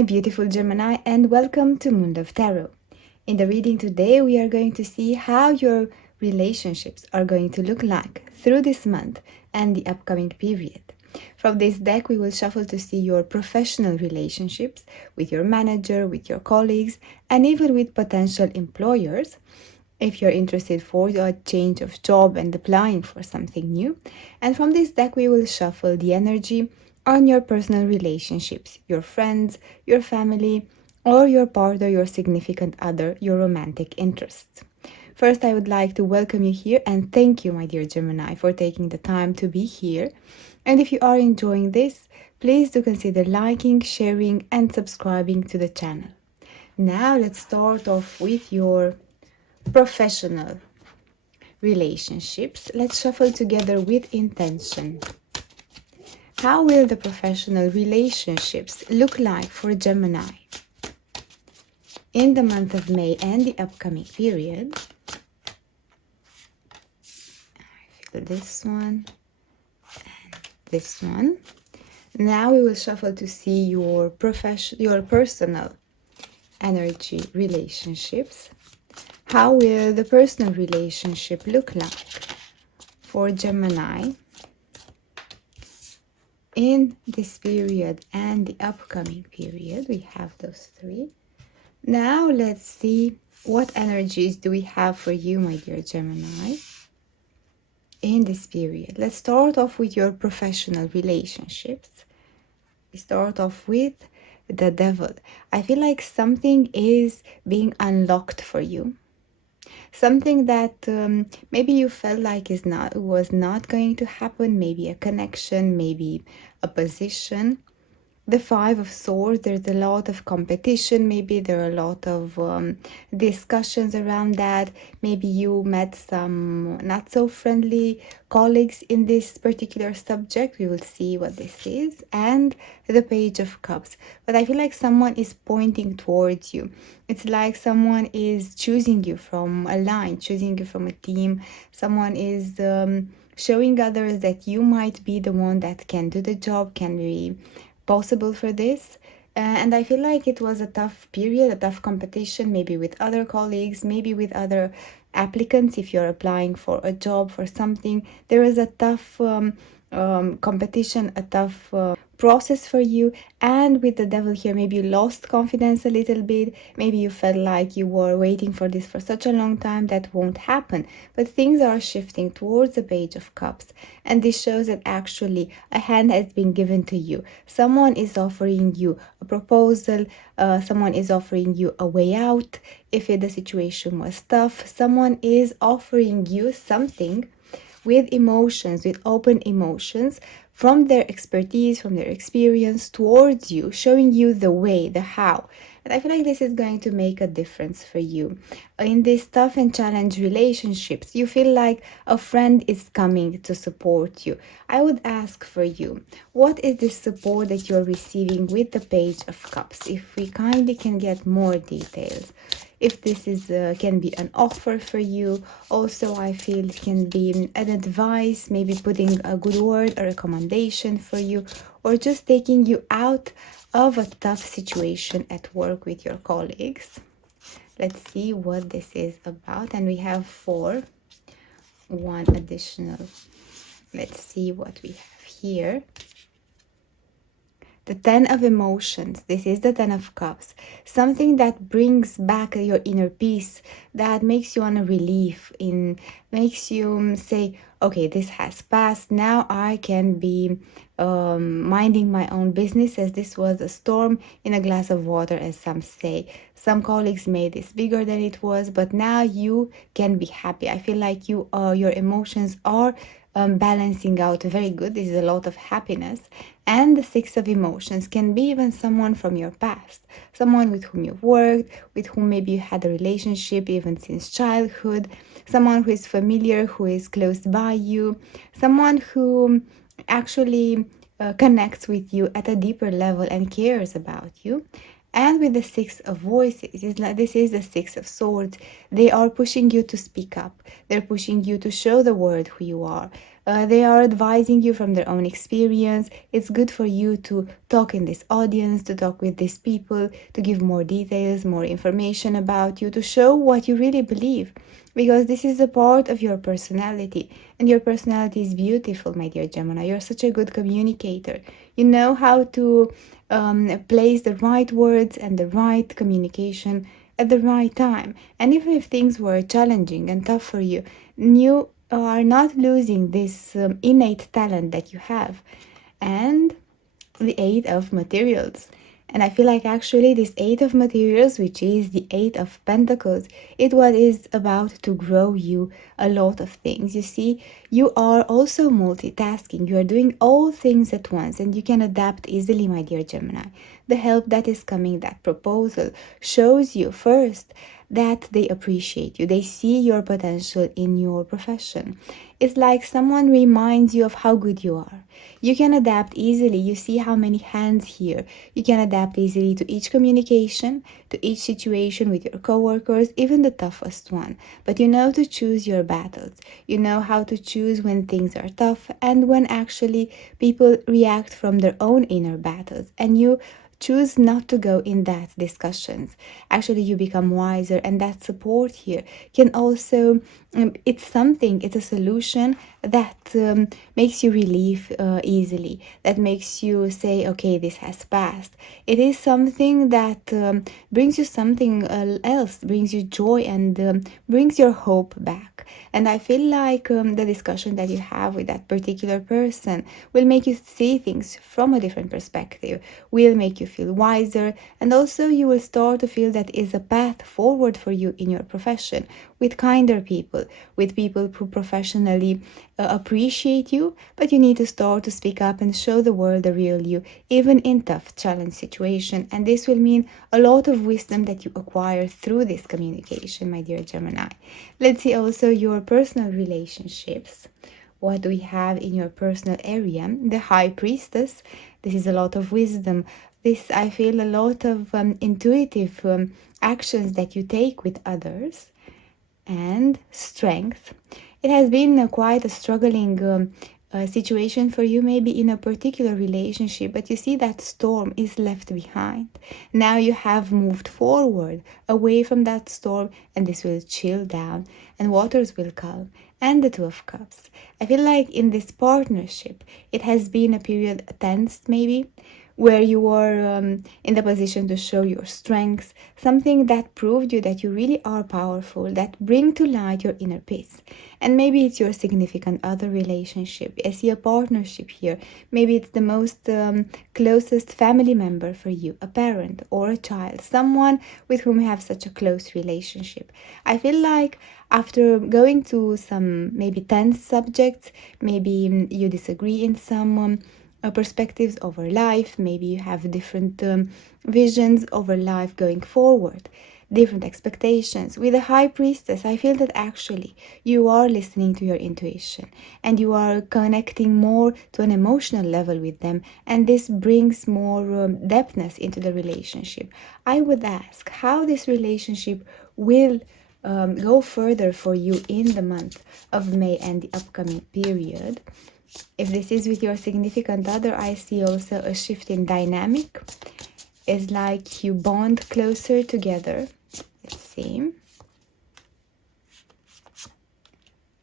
my beautiful Gemini, and welcome to Moonlove Tarot. In the reading today, we are going to see how your relationships are going to look like through this month and the upcoming period. From this deck, we will shuffle to see your professional relationships with your manager, with your colleagues, and even with potential employers, if you're interested for a change of job and applying for something new. And from this deck, we will shuffle the energy on your personal relationships, your friends, your family, or your partner, your significant other, your romantic interests. First, I would like to welcome you here and thank you, my dear Gemini, for taking the time to be here. And if you are enjoying this, please do consider liking, sharing, and subscribing to the channel. Now, let's start off with your professional relationships. Let's shuffle together with intention. How will the professional relationships look like for Gemini in the month of May and the upcoming period? I feel this one and this one. Now we will shuffle to see your personal energy relationships. How will the personal relationship look like for Gemini in this period and the upcoming period? We have those three. Now let's see what energies do we have for you, my dear Gemini, in this period. Let's start off with your professional relationships. We start off with the Devil. I feel like something is being unlocked for you. Something that maybe you felt like was not going to happen, maybe a connection, maybe a position. The Five of Swords, there's a lot of competition, maybe there are a lot of discussions around that. Maybe you met some not so friendly colleagues in this particular subject. We will see what this is. And the Page of Cups. But I feel like someone is pointing towards you. It's like someone is choosing you from a line, choosing you from a team. Someone is showing others that you might be the one that can do the job, can be possible for this. And I feel like it was a tough period, a tough competition, maybe with other colleagues, maybe with other applicants. If you're applying for a job, for something, there is a tough competition, a tough process for you. And with the Devil here, maybe you lost confidence a little bit. Maybe you felt like you were waiting for this for such a long time that won't happen. But things are shifting towards the Page of Cups. And this shows that actually a hand has been given to you. Someone is offering you a proposal. Someone is offering you a way out. If the situation was tough, someone is offering you something with emotions, with open emotions, from their expertise, from their experience towards you, showing you the way, the how. And I feel like this is going to make a difference for you. In these tough and challenged relationships, you feel like a friend is coming to support you. I would ask for you, what is this support that you're receiving with the Page of Cups? If we kindly can get more details. If this is can be an offer for you. Also, I feel it can be an advice, maybe putting a good word, a recommendation for you, or just taking you out of a tough situation at work with your colleagues. Let's see what this is about. And we have one additional. Let's see what we have here. The Ten of Emotions. This is the Ten of Cups. Something that brings back your inner peace, that makes you on a relief, makes you say, okay, this has passed. Now I can be minding my own business, as this was a storm in a glass of water, as some say. Some colleagues made this bigger than it was, but now you can be happy. I feel like your emotions are balancing out very good. This is a lot of happiness. And the Six of Emotions can be even someone from your past, someone with whom you've worked, with whom maybe you had a relationship even since childhood, someone who is familiar, who is close by you, someone who actually connects with you at a deeper level and cares about you. And with the Six of Voices, this is the Six of Swords. They are pushing you to speak up. They're pushing you to show the world who you are. They are advising you from their own experience. It's good for you to talk in this audience, to talk with these people, to give more details, more information about you, to show what you really believe. Because this is a part of your personality, and your personality is beautiful, my dear Gemini. You're such a good communicator. You know how to place the right words and the right communication at the right time. And even if things were challenging and tough for you, you are not losing this innate talent that you have. And the Eight of Materials. And I feel like actually this Eight of Materials, which is the Eight of Pentacles, it what is about to grow you a lot of things. You see, you are also multitasking. You are doing all things at once, and you can adapt easily, my dear Gemini. The help that is coming, that proposal, shows you first that they appreciate you. They see your potential in your profession. It's like someone reminds you of how good you are. You can adapt easily. You see how many hands here. You can adapt easily to each communication, to each situation with your coworkers, even the toughest one. But you know to choose your battles. You know how to choose when things are tough and when actually people react from their own inner battles. And you choose not to go in that discussions. Actually, you become wiser, and that support here can also it's a solution that makes you relieve easily, that makes you say, okay, this has passed. It is something that brings you something else, brings you joy, and brings your hope back. And I feel like the discussion that you have with that particular person will make you see things from a different perspective, will make you feel wiser, and also you will start to feel that is a path forward for you in your profession, with kinder people, with people who professionally appreciate you, but you need to start to speak up and show the world the real you, even in tough challenge situation. And this will mean a lot of wisdom that you acquire through this communication, my dear Gemini. Let's see also your personal relationships. What do we have in your personal area? The High Priestess. This is a lot of wisdom. This, I feel, a lot of intuitive actions that you take with others. And Strength. It has been quite a struggling situation for you, maybe in a particular relationship, but you see that storm is left behind. Now you have moved forward away from that storm, and this will chill down and waters will calm. And the Two of Cups. I feel like in this partnership, it has been a period tense, maybe, where you were in the position to show your strengths, something that proved you that you really are powerful, that bring to light your inner peace. And maybe it's your significant other relationship. I see a partnership here. Maybe it's the most closest family member for you, a parent or a child, someone with whom you have such a close relationship. I feel like after going to some maybe tense subjects, maybe you disagree in some perspectives over life, maybe you have different visions over life going forward, different expectations. With the High Priestess, I feel that actually you are listening to your intuition and you are connecting more to an emotional level with them, and this brings more depthness into the relationship. I would ask how this relationship will go further for you in the month of May and the upcoming period. If this is with your significant other, I see also a shift in dynamic. It's like you bond closer together. Let's see.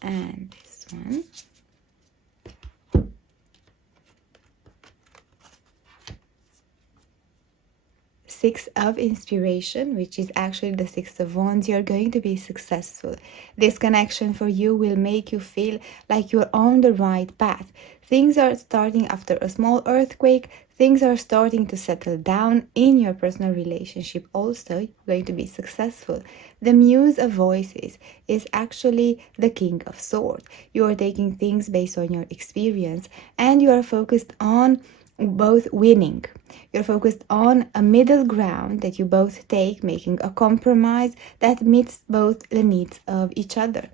And this one. Six of Inspiration, which is actually the Six of Wands. You're going to be successful. This connection for you will make you feel like you're on the right path. Things are starting after a small earthquake. Things are starting to settle down in your personal relationship. Also, you're going to be successful. The Muse of Voices is actually the King of Swords. You are taking things based on your experience, and you are focused on both winning. You're focused on a middle ground that you both take, making a compromise that meets both the needs of each other.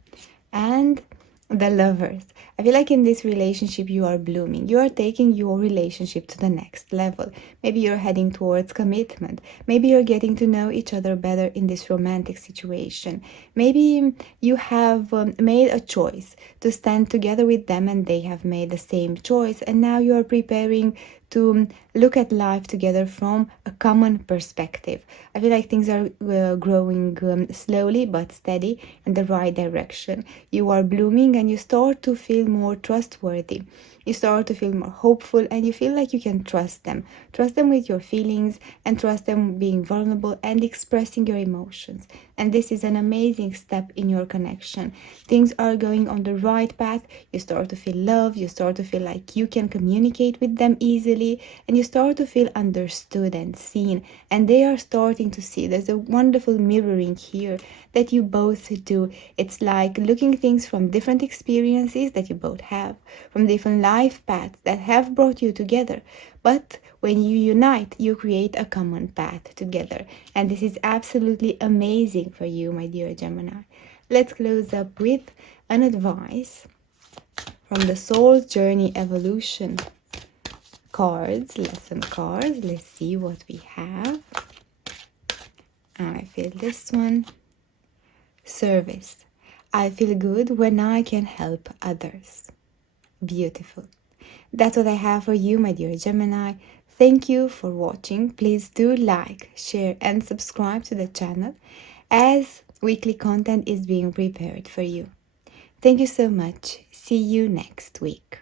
And the Lovers. I feel like in this relationship you are blooming. You are taking your relationship to the next level. Maybe you're heading towards commitment. Maybe you're getting to know each other better in this romantic situation. Maybe you have made a choice to stand together with them and they have made the same choice, and now you are preparing to look at life together from a common perspective. I feel like things are growing slowly but steady in the right direction. You are blooming and you start to feel more trustworthy. You start to feel more hopeful and you feel like you can trust them. Trust them with your feelings and trust them being vulnerable and expressing your emotions. And this is an amazing step in your connection. Things are going on the right path. You start to feel love. You start to feel like you can communicate with them easily, and you start to feel understood and seen, and they are starting to see. There's a wonderful mirroring here that you both do. It's like looking things from different experiences that you both have, from different life paths that have brought you together, but when you unite, you create a common path together, and this is absolutely amazing for you, my dear Gemini. Let's close up with an advice from the Soul Journey Evolution cards, lesson cards. Let's see what we have. I feel this one. Service. I feel good when I can help others. Beautiful. That's what I have for you, my dear Gemini. Thank you for watching. Please do like, share, and subscribe to the channel as weekly content is being prepared for you. Thank you so much. See you next week.